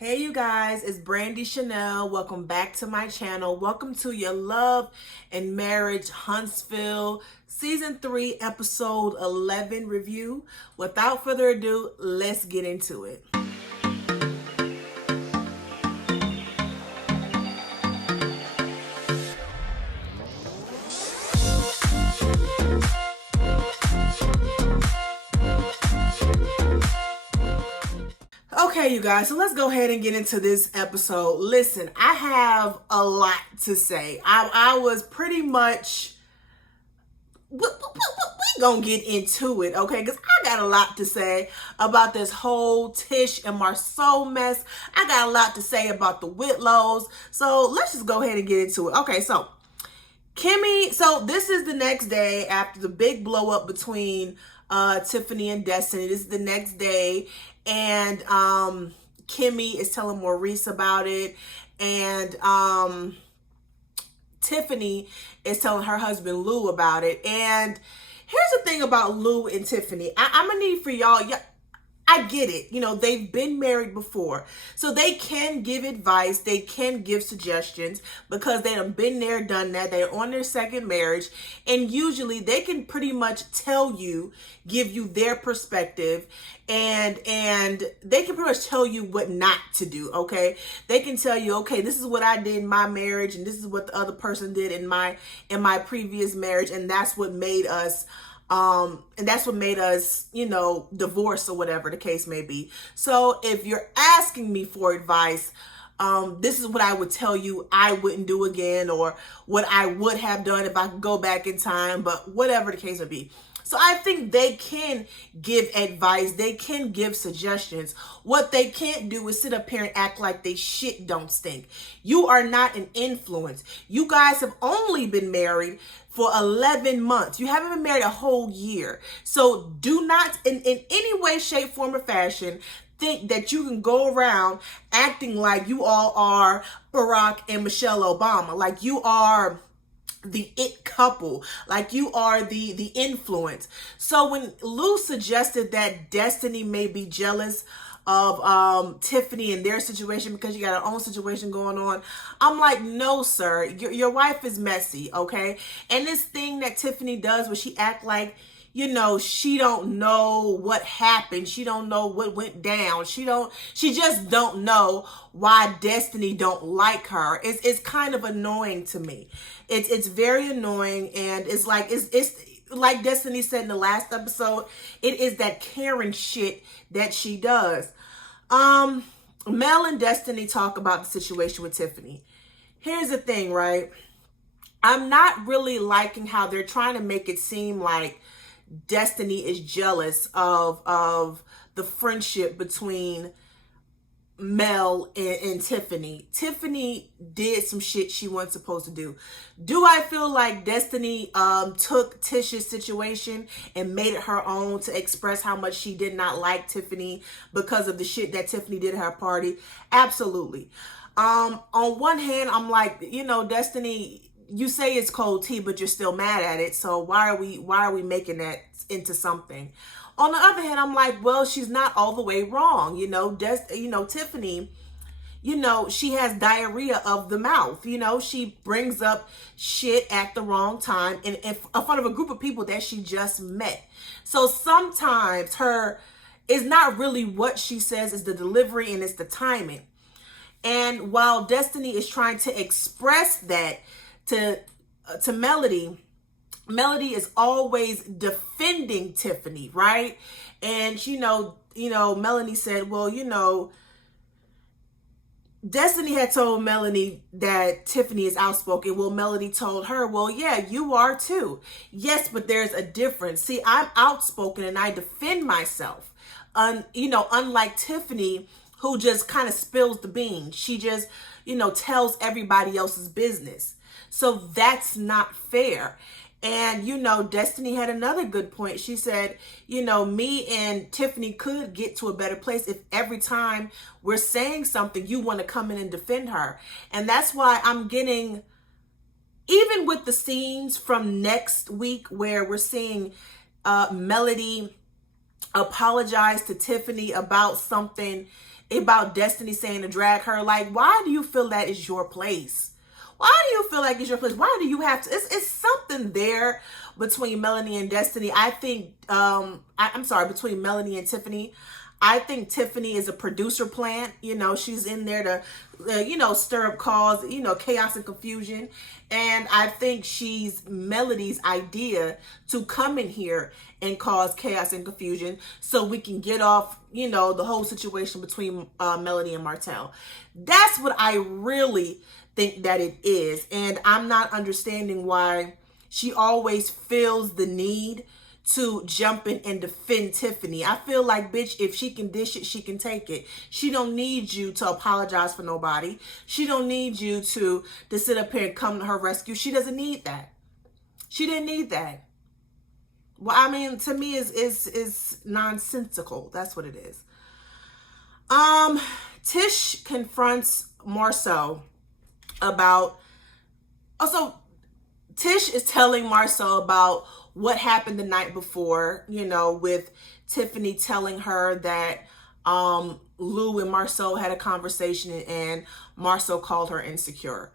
Hey you guys, it's Brandy Chanel. Welcome back to my channel. Welcome to your Love and Marriage Huntsville Season 3 Episode 11 review. Without further ado, let's get into it. Okay, you guys, so let's go ahead and get into this episode. Listen, I have a lot to say. I was pretty much, we gonna get into it, okay? Because I got a lot to say about this whole Tish and Marceau mess. I got a lot to say about the Whitlows. So let's just go ahead and get into it. Okay, so Kimmy, so this is the next day after the big blow up between Tiffany and Destiny. This is the next day, and Kimmy is telling Maurice about it, and Tiffany is telling her husband Lou about it. And here's the thing about Lou and Tiffany. I'm gonna need for y'all. I get it. You know, they've been married before. So they can give advice. They can give suggestions because they have been there, done that. They're on their second marriage. And usually they can pretty much tell you, give you their perspective, and they can pretty much tell you what not to do, okay? They can tell you, okay, this is what I did in my marriage, and this is what the other person did in my previous marriage, and that's what made us you know, divorce or whatever the case may be. So if you're asking me for advice, this is what I would tell you I wouldn't do again, or what I would have done if I could go back in time, but whatever the case may be. So I think they can give advice. They can give suggestions. What they can't do is sit up here and act like they shit don't stink. You are not an influence. You guys have only been married for 11 months. You haven't been married a whole year. So do not in any way, shape, form, or fashion think that you can go around acting like you all are Barack and Michelle Obama, like you are the it couple, like you are the influence. So when Lou suggested that Destiny may be jealous of Tiffany and their situation because you got her own situation going on, I'm like, no, sir, your wife is messy, okay? And this thing that Tiffany does where she act like, you know, she don't know what happened. She don't know what went down. She just don't know why Destiny don't like her. It's kind of annoying to me. It's very annoying, and it's like like Destiny said in the last episode, it is that Karen shit that she does. Mel and Destiny talk about the situation with Tiffany. Here's the thing, right? I'm not really liking how they're trying to make it seem like Destiny is jealous of the friendship between Mel and Tiffany. Tiffany did some shit she wasn't supposed to do. Do I feel like Destiny took Tish's situation and made it her own to express how much she did not like Tiffany because of the shit that Tiffany did at her party? Absolutely. On one hand, I'm like, you know, Destiny, you say it's cold tea, but you're still mad at it. So why are we making that into something? On the other hand, I'm like, well, she's not all the way wrong. You know, Tiffany, you know, she has diarrhea of the mouth. You know, she brings up shit at the wrong time in front of a group of people that she just met. So sometimes it's not really what she says, it's the delivery and it's the timing. And while Destiny is trying to express that to Melody is always defending Tiffany, right? And you know, Melanie said, well, you know, Destiny had told Melanie that Tiffany is outspoken. Well, Melody told her, well, yeah, you are too. Yes, but there's a difference. See, I'm outspoken and I defend myself. You know, unlike Tiffany, who just kind of spills the beans. She just, you know, tells everybody else's business. So that's not fair. And, you know, Destiny had another good point. She said, you know, me and Tiffany could get to a better place if every time we're saying something, you want to come in and defend her. And that's why I'm getting, even with the scenes from next week where we're seeing Melody apologize to Tiffany about something about Destiny saying to drag her. Like, why do you feel that is your place? Why do you feel like it's your place? Why do you have to? It's something there between Melanie and Destiny. I think, I'm sorry, between Melanie and Tiffany. I think Tiffany is a producer plant. You know, she's in there to, stir up cause, chaos and confusion. And I think she's Melody's idea to come in here and cause chaos and confusion so we can get off, the whole situation between Melody and Martell. That's what I really think that it is. And I'm not understanding why she always feels the need to jump in and defend Tiffany. I feel like, bitch, if she can dish it, she can take it. She don't need you to apologize for nobody. She don't need you to sit up here and come to her rescue. She doesn't need that. She didn't need that. Well, I mean, to me is nonsensical. That's what it is. Tish confronts Marceau about, also, Tish is telling Marceau about what happened the night before, with Tiffany telling her that Lou and Marceau had a conversation and Marceau called her insecure.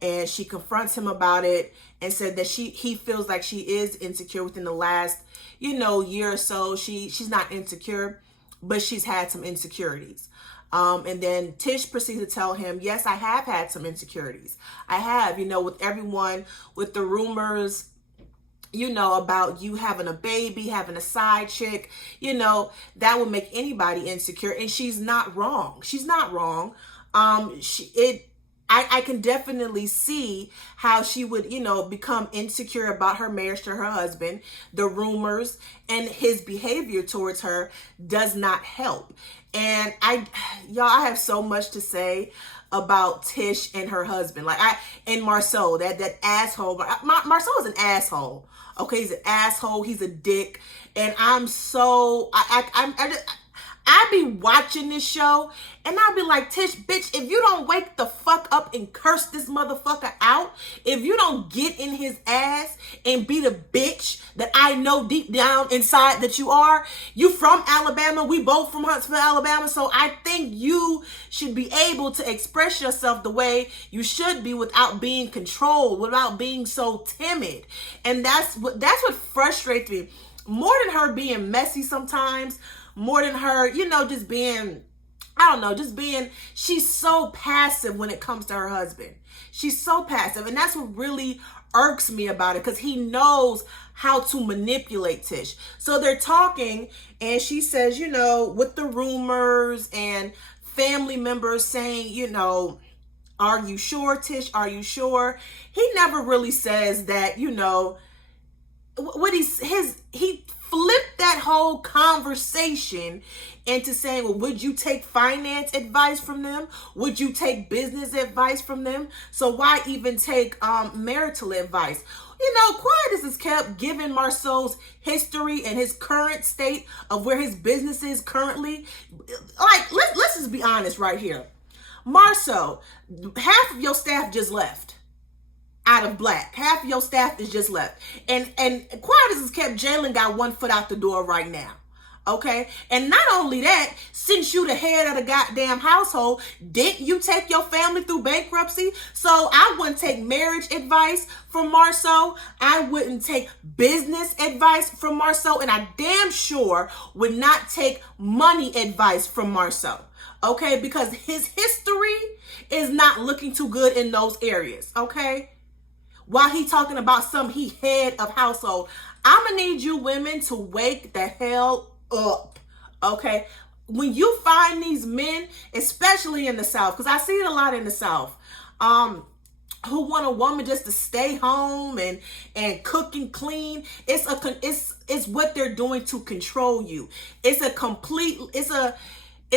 And she confronts him about it and said that he feels like she is insecure within the last, year or so. She's not insecure, but she's had some insecurities. And then Tish proceeds to tell him, yes, I have had some insecurities. I have, with everyone, with the rumors, about you having a baby, having a side chick, that would make anybody insecure. And she's not wrong. She's not wrong. I can definitely see how she would, become insecure about her marriage to her husband. The rumors and his behavior towards her does not help. And I have so much to say about Tish and her husband. And Marceau, that asshole. Marceau is an asshole. Okay, he's an asshole. He's a dick. And I'm so, I be watching this show and I be like, Tish, bitch, if you don't wake the fuck up and curse this motherfucker out, if you don't get in his ass and be the bitch that I know deep down inside that you are, you from Alabama, we both from Huntsville, Alabama, so I think you should be able to express yourself the way you should be without being controlled, without being so timid. And that's what frustrates me. More than her being messy sometimes, more than her, just being, she's so passive when it comes to her husband. She's so passive. And that's what really irks me about it, because he knows how to manipulate Tish. So they're talking and she says, with the rumors and family members saying, are you sure, Tish? Are you sure? He never really says that, what he flipped that whole conversation into saying, well, would you take finance advice from them? Would you take business advice from them? So why even take marital advice? Quietus has kept giving Marceau's history and his current state of where his business is currently. Let's just be honest right here. Marceau, half of your staff just left. Out of black. Half of your staff is just left. And Quietus has kept Jalen got one foot out the door right now. Okay? And not only that, since you the head of the goddamn household, didn't you take your family through bankruptcy? So I wouldn't take marriage advice from Marceau. I wouldn't take business advice from Marceau. And I damn sure would not take money advice from Marceau. Okay? Because his history is not looking too good in those areas. Okay? While he talking about he head of household, I'm gonna need you women to wake the hell up, okay? When you find these men, especially in the South, because I see it a lot in the South, who want a woman just to stay home and cook and clean. It's what they're doing to control you. It's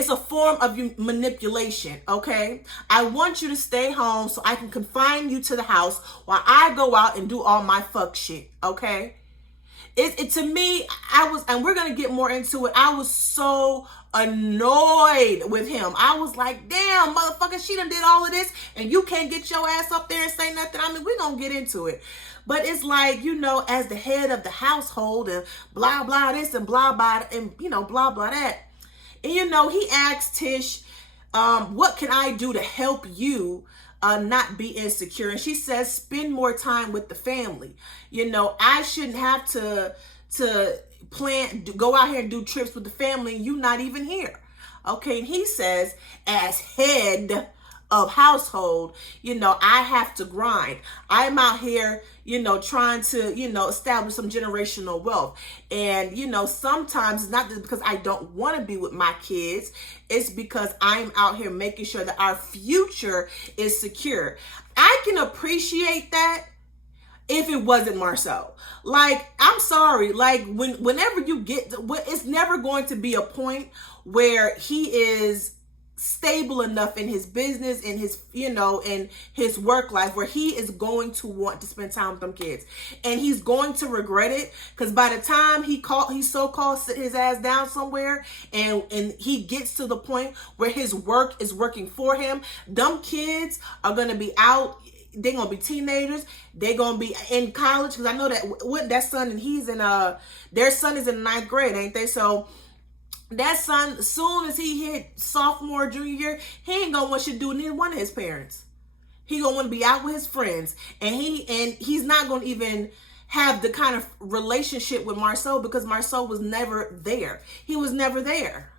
a form of manipulation, okay? I want you to stay home so I can confine you to the house while I go out and do all my fuck shit, okay? To me, and we're going to get more into it, I was so annoyed with him. I was like, damn, motherfucker, she done did all of this and you can't get your ass up there and say nothing. I mean, we're going to get into it. But it's like, as the head of the household and blah, blah, this and blah, blah, and, blah, blah, that. And, he asked Tish, what can I do to help you not be insecure? And she says, spend more time with the family. You know, I shouldn't have to go out here and do trips with the family and you not even here. Okay, and he says, as head of household, you know, I have to grind. I'm out here, you know, trying to, you know, establish some generational wealth. And, you know, sometimes it's not just because I don't want to be with my kids. It's because I'm out here making sure that our future is secure. I can appreciate that if it wasn't Marcel. Like, I'm sorry, like whenever you get to, it's never going to be a point where he is stable enough in his business, in his, you know, in his work life, where he is going to want to spend time with them kids, and he's going to regret it, because by the time he so-called sit his ass down somewhere and he gets to the point where his work is working for him, them kids are going to be out. They're going to be teenagers. They're going to be in college, because I know that son, and he's in their son is in the 9th grade, ain't they? So that son, as soon as he hit sophomore, junior year, he ain't gonna want you to do neither one of his parents. He gonna want to be out with his friends, and he's not gonna even have the kind of relationship with Marcel, because Marcel was never there. He was never there.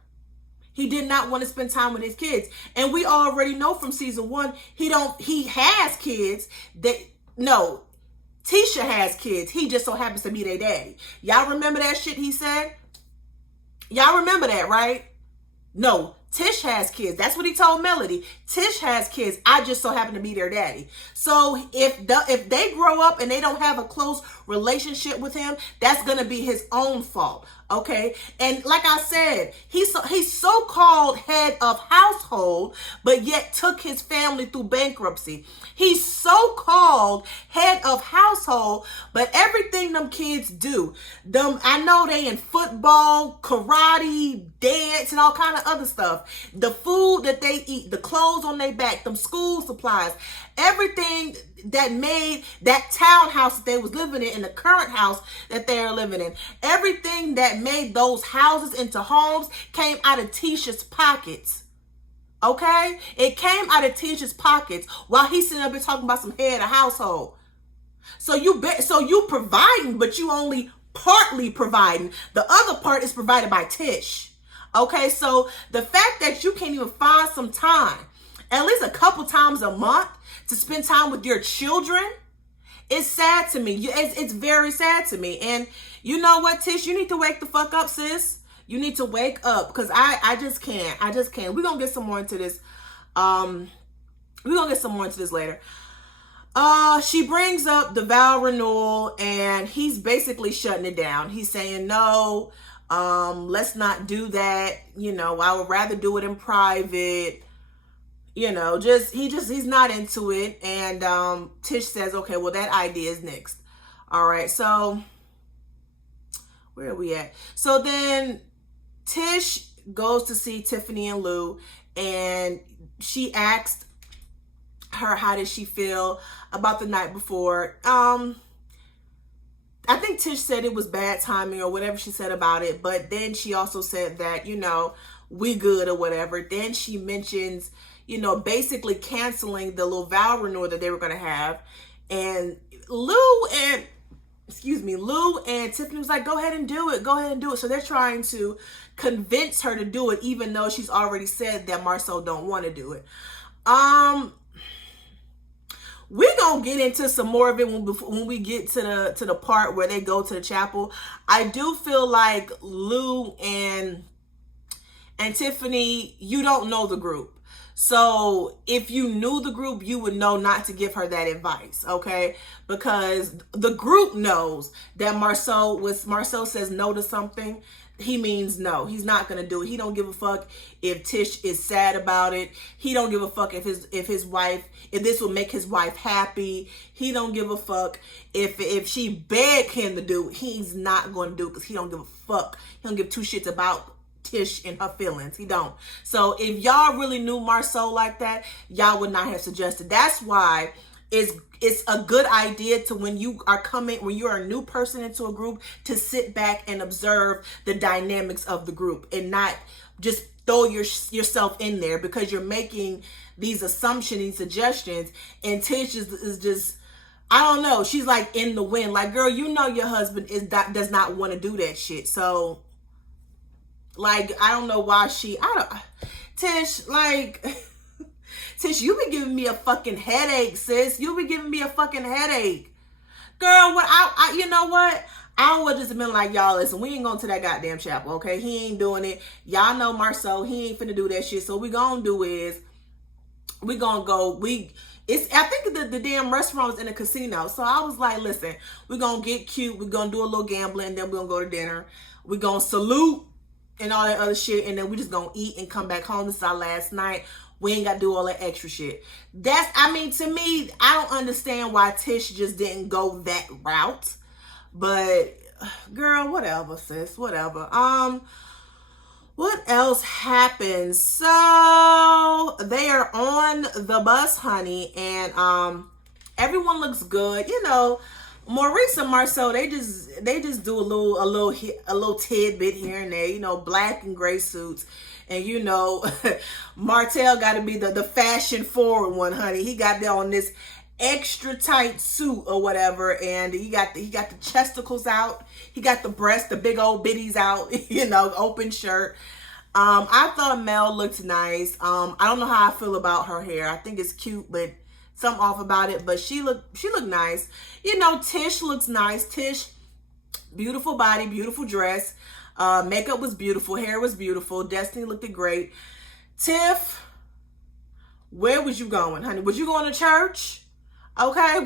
He did not want to spend time with his kids, and we already know from season 1 he has kids that no. Tisha has kids. He just so happens to be their daddy. Y'all remember that shit he said? Y'all remember that, right? No, Tish has kids. That's what he told Melody. Tish has kids. I just so happen to be their daddy. So if they grow up and they don't have a close relationship with him, that's going to be his own fault. Okay. And like I said, he's so-called head of household, but yet took his family through bankruptcy. He's so-called head of household, but everything them kids do, I know they in football, karate, dance, and all kind of other stuff. The food that they eat, the clothes on their back, them school supplies, everything that made that townhouse that they was living in the current house that they are living in, everything that made those houses into homes came out of Tisha's pockets. Okay? It came out of Tisha's pockets while he's sitting up here talking about some head of household. So you providing, but you only partly providing. The other part is provided by Tish. Okay? So the fact that you can't even find some time, at least a couple times a month, to spend time with your children, it's sad to me. It's very sad to me. And you know what, Tish? You need to wake the fuck up, sis. You need to wake up, because I just can't. I just can't. We're going to get some more into this. We're going to get some more into this later. She brings up the vow renewal, and he's basically shutting it down. He's saying, no, let's not do that. You know, I would rather do it in private. You know, he's not into it. And Tish says, okay, well, that idea is next. All right, so where are we at? So then Tish goes to see Tiffany and Lou, and she asked her, how did she feel about the night before? I think Tish said it was bad timing or whatever she said about it, but then she also said that, you know, we good or whatever. Then she mentions, you know, basically canceling the little vow renewal that they were going to have. And Lou and Tiffany was like, go ahead and do it. Go ahead and do it. So they're trying to convince her to do it, even though she's already said that Marcel don't want to do it. We're going to get into some more of it when we get to the part where they go to the chapel. I do feel like Lou and Tiffany, you don't know the group. So if you knew the group, you would know not to give her that advice, okay? Because the group knows that Marcel says no to something, he means no. He's not gonna do it. He don't give a fuck if Tish is sad about it. He don't give a fuck if this will make his wife happy. He don't give a fuck if she begged him to do it. He's not going to do it because he don't give a fuck. He don't give two shits about Tish and her feelings. He don't. So if y'all really knew Marcel like that, y'all would not have suggested. That's why it's a good idea to, when you're a new person into a group, to sit back and observe the dynamics of the group and not just throw yourself in there because you're making these assumptions, these suggestions, and Tish is just, I don't know. She's like in the wind. Like, girl, you know your husband does not want to do that shit. So, like, I don't know why Tish, like, Tish, you been giving me a fucking headache, sis. You been giving me a fucking headache. Girl, what you know what? I would just have been like, y'all, listen, we ain't going to that goddamn chapel, okay? He ain't doing it. Y'all know Marceau, he ain't finna do that shit. So what we gonna do is, we gonna go, I think the damn restaurant was in a casino. So I was like, listen, we're gonna get cute. We're gonna do a little gambling, and then we're gonna go to dinner. We're gonna salute and all that other shit, and then we just gonna eat and come back home. This is our last night. We ain't got to do all that extra shit. To me, I don't understand why Tish just didn't go that route. But, girl, whatever, sis, whatever. What else happened? So, they are on the bus, honey, and everyone looks good. You know, Maurice and Marceau, they just do a little tidbit here and there. You know, black and gray suits. And you know, Martell got to be the fashion forward one, honey. He got there on this extra tight suit or whatever, and he got the chesticles out. He got the breasts, the big old bitties out. You know, open shirt. I thought Mel looked nice. I don't know how I feel about her hair. I think it's cute, but something off about it. But she looked nice. You know, Tish looks nice. Tish, beautiful body, beautiful dress. Makeup was beautiful. Hair was beautiful. Destiny looked great. Tiff, where was you going, honey? Was you going to church? Okay.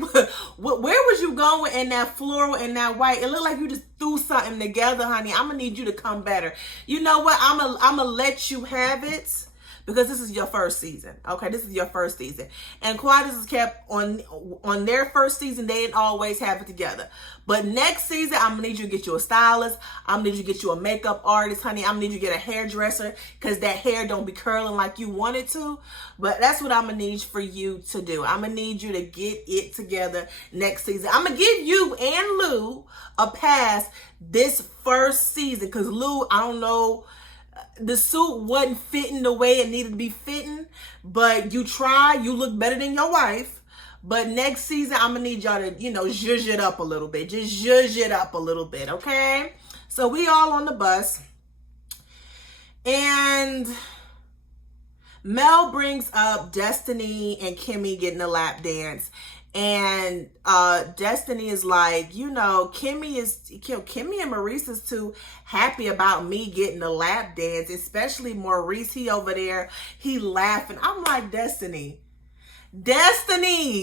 Where was you going in that floral and that white? It looked like you just threw something together, honey. I'm going to need you to come better. You know what? I'm going to let you have it because this is your first season. Okay. This is your first season. And Quietus is kept on their first season. They didn't always have it together. But next season, I'm going to need you to get you a stylist. I'm going to need you to get you a makeup artist, honey. I'm going to need you to get a hairdresser because that hair don't be curling like you want it to. But that's what I'm going to need for you to do. I'm going to need you to get it together next season. I'm going to give you and Lou a pass this first season because Lou, I don't know, the suit wasn't fitting the way it needed to be fitting, but you try. You look better than your wife. But next season, I'm going to need y'all to, you know, zhuzh it up a little bit. Just zhuzh it up a little bit, okay? So we all on the bus. And Mel brings up Destiny and Kimmy getting a lap dance. And Destiny is like, you know, Kimmy and Maurice is too happy about me getting a lap dance, especially Maurice. He over there, he laughing. I'm like, Destiny,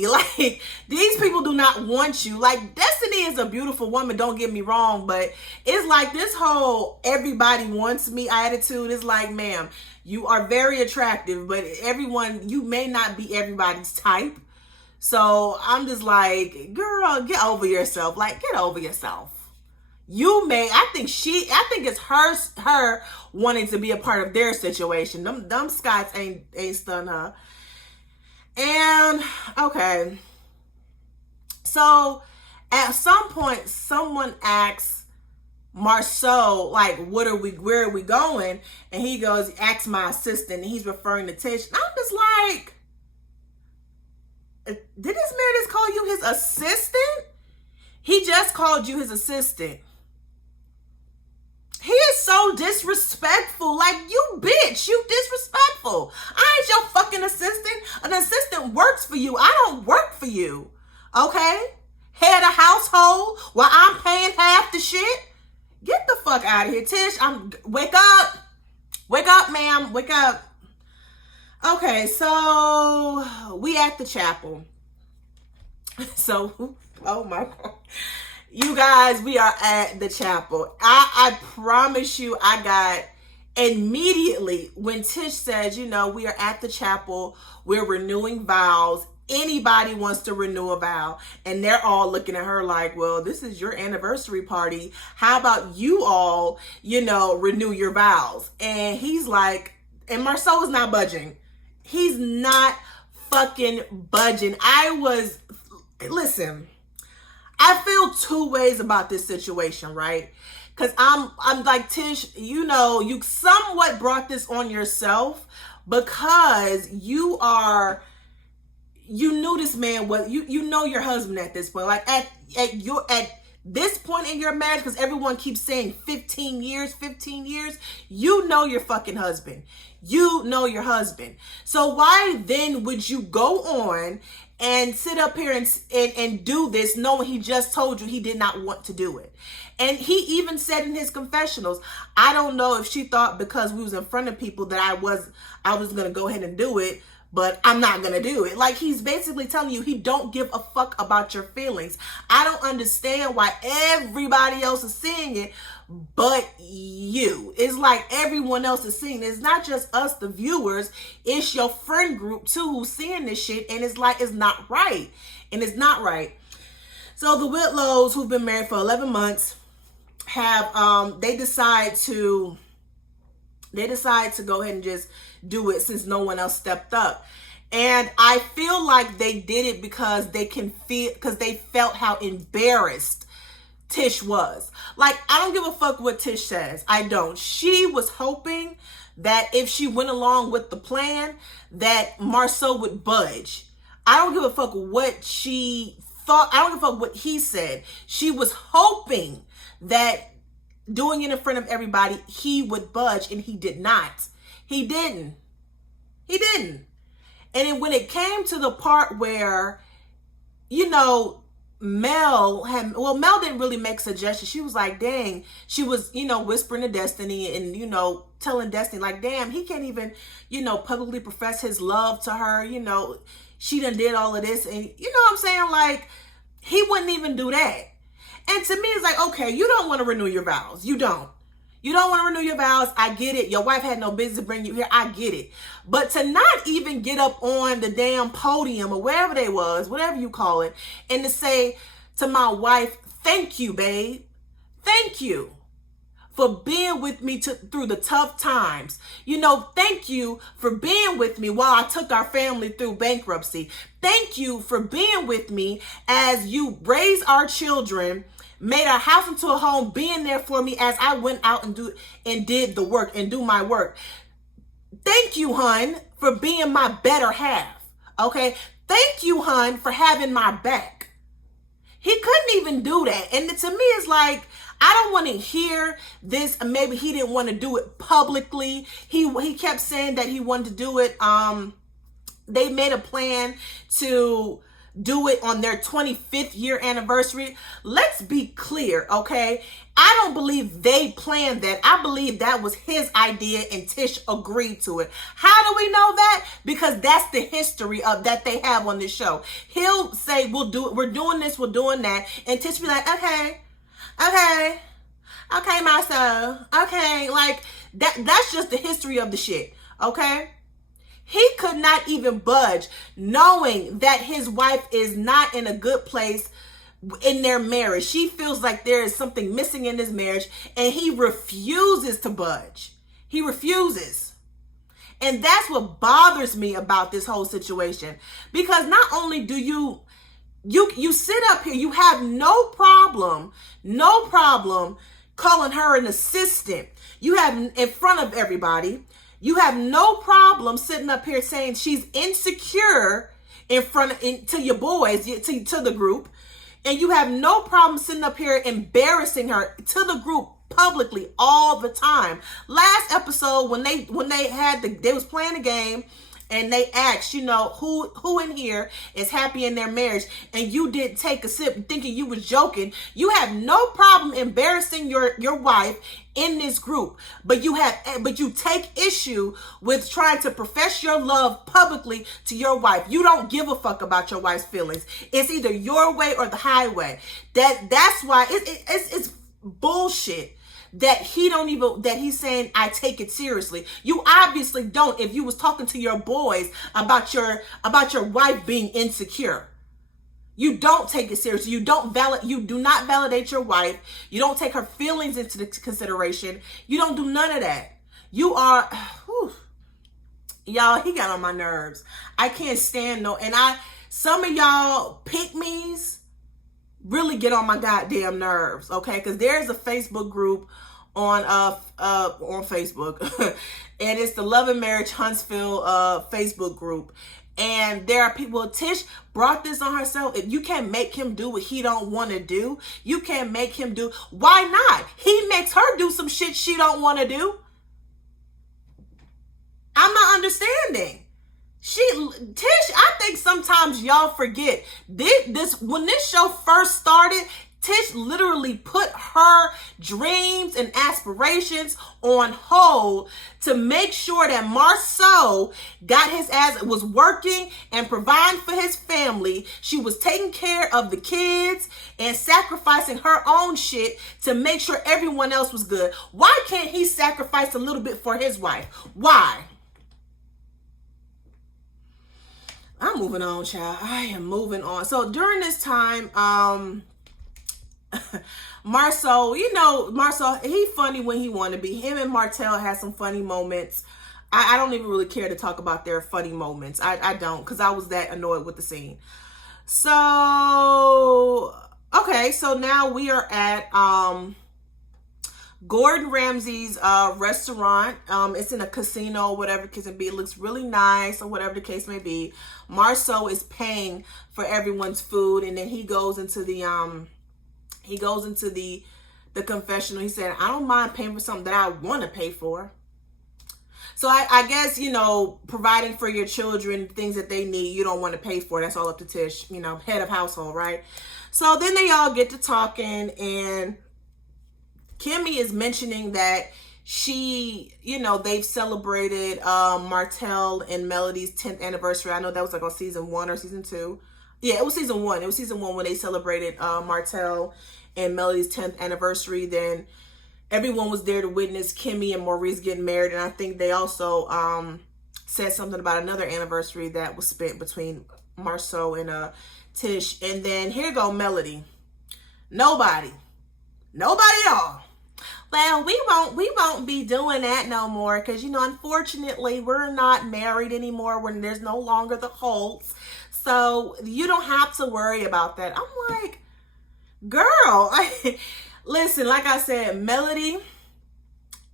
like, these people do not want you. Like, Destiny is a beautiful woman, don't get me wrong, but it's like this whole everybody wants me attitude is like, ma'am, you are very attractive, but you may not be everybody's type. So I'm just like, girl, get over yourself. Like, get over yourself. I think it's her wanting to be a part of their situation. Them Scots ain't stunned her. And okay. So at some point someone asks Marceau, like, where are we going? And he goes, ask my assistant, and he's referring to Tish. And I'm just like, did this man just call you his assistant? He just called you his assistant. He is so disrespectful. Like, you bitch, you disrespectful. I ain't your fucking assistant. An assistant works for you. I don't work for you. Okay? Head of household while I'm paying half the shit. Get the fuck out of here, Tish. Wake up. Wake up, ma'am. Wake up. Okay, so we at the chapel. So, oh my God. You guys, we are at the chapel. I promise you, I got immediately when Tish says, you know, we are at the chapel, we're renewing vows. Anybody wants to renew a vow. And they're all looking at her like, well, this is your anniversary party. How about you all, you know, renew your vows? And he's like, and Marceau is not budging. He's not fucking budging. Listen, I feel two ways about this situation, right? Because I'm like, Tish, you know, you somewhat brought this on yourself because you knew this man was, you know your husband at this point. Like at this point in your marriage, because everyone keeps saying 15 years, you know your fucking husband. You know your husband. So why then would you go on and sit up here and do this knowing he just told you he did not want to do it? And he even said in his confessionals, I don't know if she thought because we was in front of people that I was going to go ahead and do it, but I'm not going to do it. Like, he's basically telling you he don't give a fuck about your feelings. I don't understand why everybody else is seeing it but you. It's like everyone else is seeing it. It's not just us, the viewers. It's your friend group too who's seeing this shit, and it's like, it's not right. And it's not right. So the Whitlows, who've been married for 11 months, have they decide to go ahead and just do it since no one else stepped up. And I feel like they did it because they felt how embarrassed Tish was. Like, I don't give a fuck what Tish says. I don't. She was hoping that if she went along with the plan, that Marceau would budge. I don't give a fuck what she thought. I don't give a fuck what he said. She was hoping that doing it in front of everybody, he would budge, and he did not. He didn't. And then when it came to the part where, you know, Mel didn't really make suggestions. She was like, dang, she was, you know, whispering to Destiny and, you know, telling Destiny like, damn, he can't even, you know, publicly profess his love to her. You know, she done did all of this. And you know what I'm saying? Like, he wouldn't even do that. And to me, it's like, okay, you don't want to renew your vows. You don't want to renew your vows. I get it. Your wife had no business to bring you here. I get it. But to not even get up on the damn podium or wherever they was, whatever you call it, and to say to my wife, thank you, babe. Thank you for being with me through the tough times. You know, thank you for being with me while I took our family through bankruptcy. Thank you for being with me as you raised our children, made our house into a home, being there for me as I went out and did the work and do my work. Thank you, hun, for being my better half. Okay? Thank you, hun, for having my back. He couldn't even do that. And to me, it's like, I don't want to hear this. Maybe he didn't want to do it publicly. He kept saying that he wanted to do it. They made a plan to do it on their 25th year anniversary. Let's be clear, okay? I don't believe they planned that. I believe that was his idea and Tish agreed to it. How do we know that? Because that's the history of that they have on this show. He'll say, we'll do it. We're doing this. We're doing that. And Tish be like, okay, Marceau. Okay. Like that's just the history of the shit. Okay. He could not even budge, knowing that his wife is not in a good place in their marriage. She feels like there is something missing in this marriage, and he refuses to budge. He refuses. And that's what bothers me about this whole situation. Because not only do you sit up here, you have no problem calling her an assistant. You have in front of everybody. You have no problem sitting up here saying she's insecure to your boys, to the group. And you have no problem sitting up here embarrassing her to the group publicly all the time. Last episode, when they was playing a game and they asked, you know, who in here is happy in their marriage, and you didn't take a sip thinking you was joking. You have no problem embarrassing your wife in this group, but you take issue with trying to profess your love publicly to your wife. You don't give a fuck about your wife's feelings. It's either your way or the highway. That's why it's bullshit that he's saying I take it seriously. You obviously don't if you was talking to your boys about your wife being insecure. You don't take it seriously. You do not validate your wife. You don't take her feelings into consideration. You don't do none of that. You are, y'all, he got on my nerves. I can't stand some of y'all pick-me's, really get on my goddamn nerves, okay? Because there's a Facebook group on Facebook, and it's the Love and Marriage Huntsville Facebook group. And there are people, Tish brought this on herself. If you can't make him do what he don't want to do, you can't make him do. Why not? He makes her do some shit she don't want to do. I'm not understanding. Tish, I think sometimes y'all forget this when this show first started, Tish literally put her dreams and aspirations on hold to make sure that Marceau got his ass, was working and providing for his family. She was taking care of the kids and sacrificing her own shit to make sure everyone else was good. Why can't he sacrifice a little bit for his wife? Why? I'm moving on, child. I am moving on. So during this time, Marceau, Marceau, he funny when he want to be. Him and Martell had some funny moments. I don't even really care to talk about their funny moments. I don't, because I was that annoyed with the scene. So, okay, so now we are at Gordon Ramsay's restaurant. It's in a casino, whatever the case may be. It looks really nice, or whatever the case may be. Marceau is paying for everyone's food, and then he goes into the confessional. He said, I don't mind paying for something that I want to pay for. So I guess, providing for your children things that they need, you don't want to pay for. That's all up to Tish, head of household, right? So then they all get to talking, and Kimmy is mentioning that they've celebrated Martell and Melody's 10th anniversary. I know that was like on season 1 or season 2. Yeah, it was season 1. It was season 1 when they celebrated Martell and Melody's 10th anniversary. Then everyone was there to witness Kimmy and Maurice getting married. And I think they also said something about another anniversary that was spent between Marceau and Tish. And then here go Melody. Nobody at all. Well, we won't be doing that no more because, unfortunately, we're not married anymore when there's no longer the Holtz. So you don't have to worry about that. I'm like, girl, listen, like I said, Melody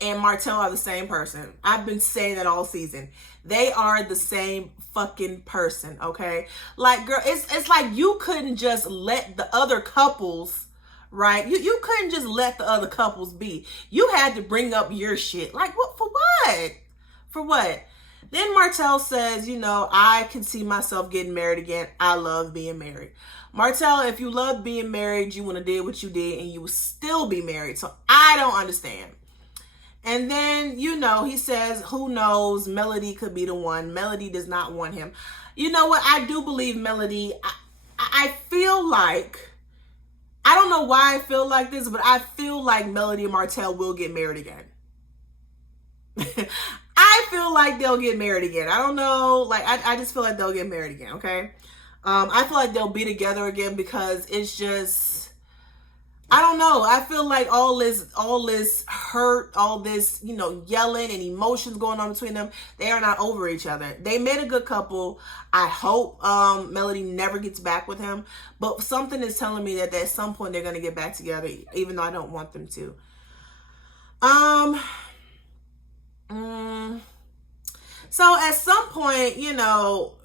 and Martell are the same person. I've been saying that all season. They are the same fucking person, okay? Like, girl, it's like you couldn't just let the other couples, right? You couldn't just let the other couples be. You had to bring up your shit. Like, what? For what? For what? Then Martell says, I can see myself getting married again. I love being married. Martell, if you love being married, you would have did what you did and you would still be married. So I don't understand. And then, he says, who knows? Melody could be the one. Melody does not want him. You know what? I do believe Melody. I feel like, I don't know why I feel like this, but I feel like Melody and Martell will get married again. I feel like they'll get married again. I don't know. Like, I just feel like they'll get married again, okay? I feel like they'll be together again because it's just, I don't know. I feel like all this hurt, all this, yelling and emotions going on between them, they are not over each other. They made a good couple. I hope Melody never gets back with him. But something is telling me that at some point they're going to get back together, even though I don't want them to. So at some point,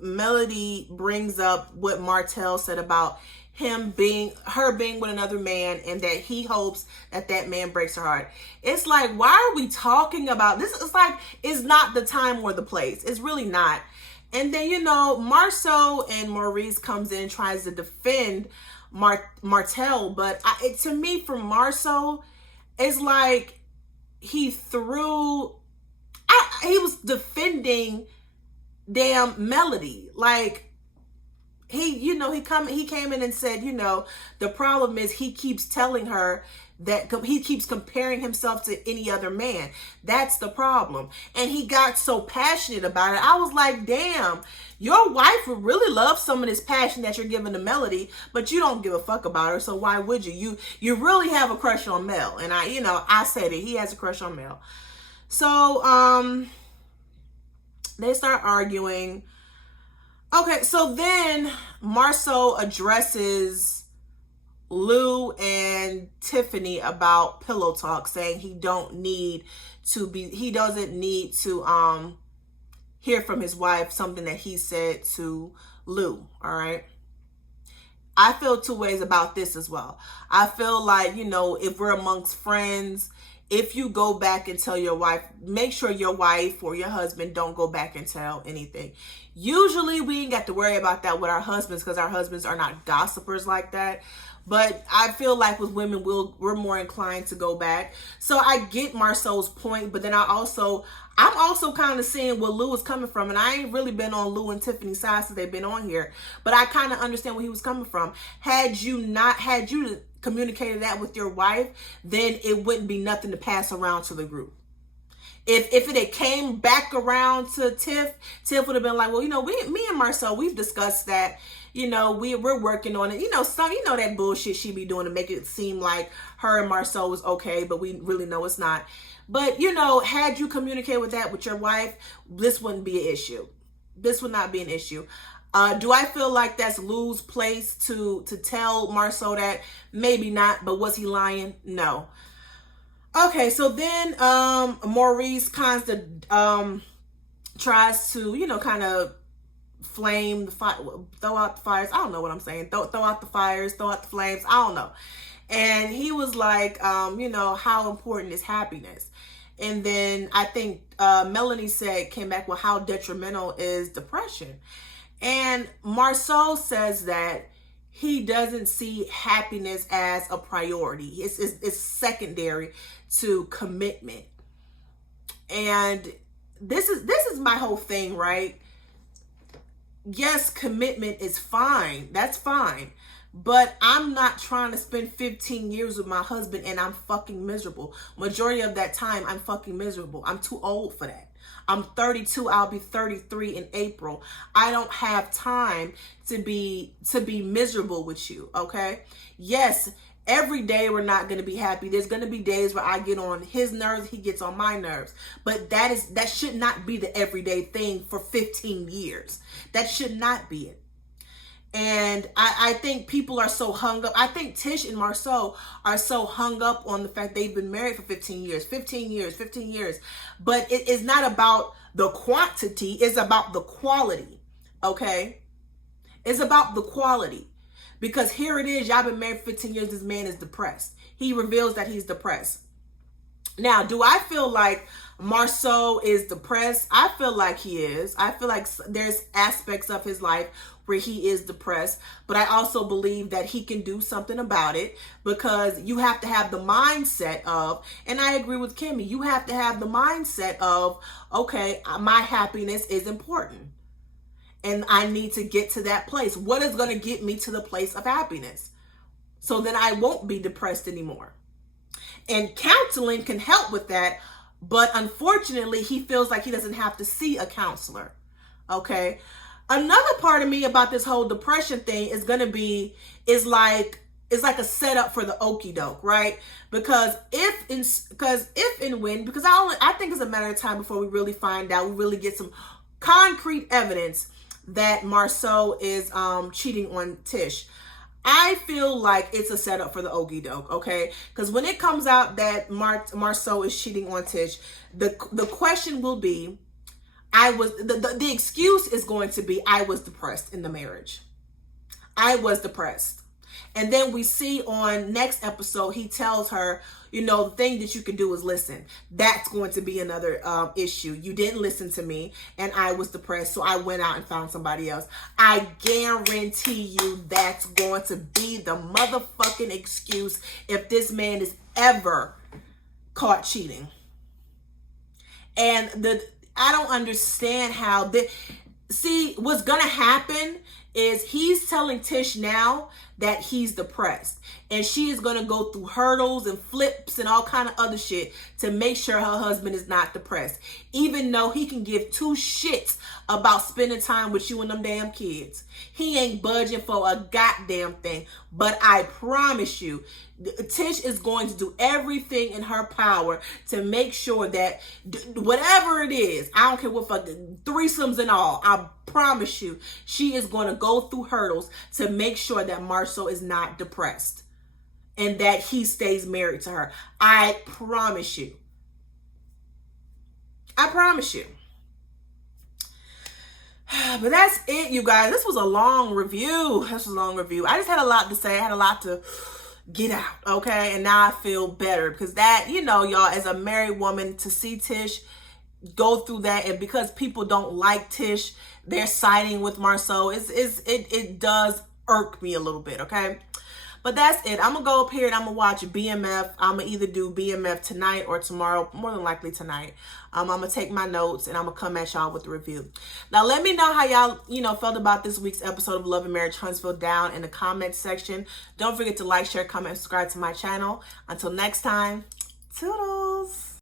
Melody brings up what Martell said about her being with another man and that he hopes that man breaks her heart. It's like, why are we talking about this? It's like, it's not the time or the place. It's really not. And then, Marceau and Maurice comes in and tries to defend Martell. But to me, from Marceau, it's like he was defending damn Melody. Like, he came in and said, the problem is he keeps telling her that he keeps comparing himself to any other man. That's the problem. And he got so passionate about it. I was like, damn, your wife would really love some of this passion that you're giving to Melody, but you don't give a fuck about her. So why would you? You really have a crush on Mel. And I said it. He has a crush on Mel. So, they start arguing. Okay, so then Marceau addresses Lou and Tiffany about pillow talk, saying he doesn't need to hear from his wife something that he said to Lou. All right. I feel two ways about this as well. I feel like, if we're amongst friends, if you go back and tell your wife, make sure your wife or your husband don't go back and tell anything. Usually we ain't got to worry about that with our husbands because our husbands are not gossipers like that. But I feel like with women, we're more inclined to go back. So I get Marceau's point, but then I'm also kind of seeing where Lou is coming from. And I ain't really been on Lou and Tiffany's side since they've been on here. But I kind of understand where he was coming from. Had you communicated that with your wife, then it wouldn't be nothing to pass around to the group. If it had came back around to Tiff would have been like, well, me and Marceau, we've discussed that. We're working on it. That bullshit she be doing to make it seem like her and Marceau is okay, but we really know it's not. But, had you communicated with that with your wife, this wouldn't be an issue. This would not be an issue. Do I feel like that's Lou's place to tell Marceau that? Maybe not, but was he lying? No. Okay, so then Maurice kind of tries to, kind of flame the fire, throw out the fires. I don't know what I'm saying. Throw out the fires, throw out the flames. I don't know. And he was like, how important is happiness? And then I think Melanie came back with how detrimental is depression. And Marceau says that he doesn't see happiness as a priority. It's secondary to commitment. And this is my whole thing, right? Yes, commitment is fine. That's fine. But I'm not trying to spend 15 years with my husband and I'm fucking miserable. Majority of that time, I'm fucking miserable. I'm too old for that. I'm 32. I'll be 33 in April. I don't have time to be miserable with you, okay? Yes, every day we're not going to be happy. There's going to be days where I get on his nerves, he gets on my nerves. But that should not be the everyday thing for 15 years. That should not be it. And I think people are so hung up. I think Tish and Marceau are so hung up on the fact they've been married for 15 years. But it is not about the quantity. It's about the quality. Okay? It's about the quality. Because here it is. Y'all been married for 15 years. This man is depressed. He reveals that he's depressed. Now, do I feel like Marceau is depressed? I feel like he is. I feel like there's aspects of his life where he is depressed, but I also believe that he can do something about it because you have to have the mindset of, and I agree with Kimmy, you have to have the mindset of, okay, my happiness is important and I need to get to that place. What is going to get me to the place of happiness? So then I won't be depressed anymore. And counseling can help with that, but unfortunately, he feels like he doesn't have to see a counselor. Okay? Another part of me about this whole depression thing is like a setup for the okie doke, right? Because I think it's a matter of time before we really find out, we really get some concrete evidence that Marceau is cheating on Tish. I feel like it's a setup for the okie doke, okay? Because when it comes out that Marceau is cheating on Tish, the question will be, the excuse is going to be, I was depressed in the marriage. I was depressed. And then we see on next episode, he tells her, the thing that you can do is listen. That's going to be another issue. You didn't listen to me and I was depressed. So I went out and found somebody else. I guarantee you that's going to be the motherfucking excuse if this man is ever caught cheating. And I don't understand how what's going to happen is he's telling Tish now that he's depressed and she is going to go through hurdles and flips and all kind of other shit to make sure her husband is not depressed, even though he can give two shits about spending time with you and them damn kids. He ain't budging for a goddamn thing. But I promise you, Tish is going to do everything in her power to make sure that whatever it is, I don't care what fucking threesomes and all, I promise you, she is going to go through hurdles to make sure that Marceau is not depressed. and that he stays married to her. I promise you. I promise you. But that's it, you guys. This was a long review. I just had a lot to say. I had a lot to get out, okay? And now I feel better because that, y'all, as a married woman, to see Tish go through that, and because people don't like Tish, they're siding with Marceau. It does irk me a little bit, okay? But that's it. I'm going to go up here and I'm going to watch BMF. I'm going to either do BMF tonight or tomorrow, more than likely tonight. I'm going to take my notes and I'm going to come at y'all with the review. Now, let me know how y'all, felt about this week's episode of Love and Marriage Huntsville down in the comments section. Don't forget to like, share, comment, and subscribe to my channel. Until next time, toodles.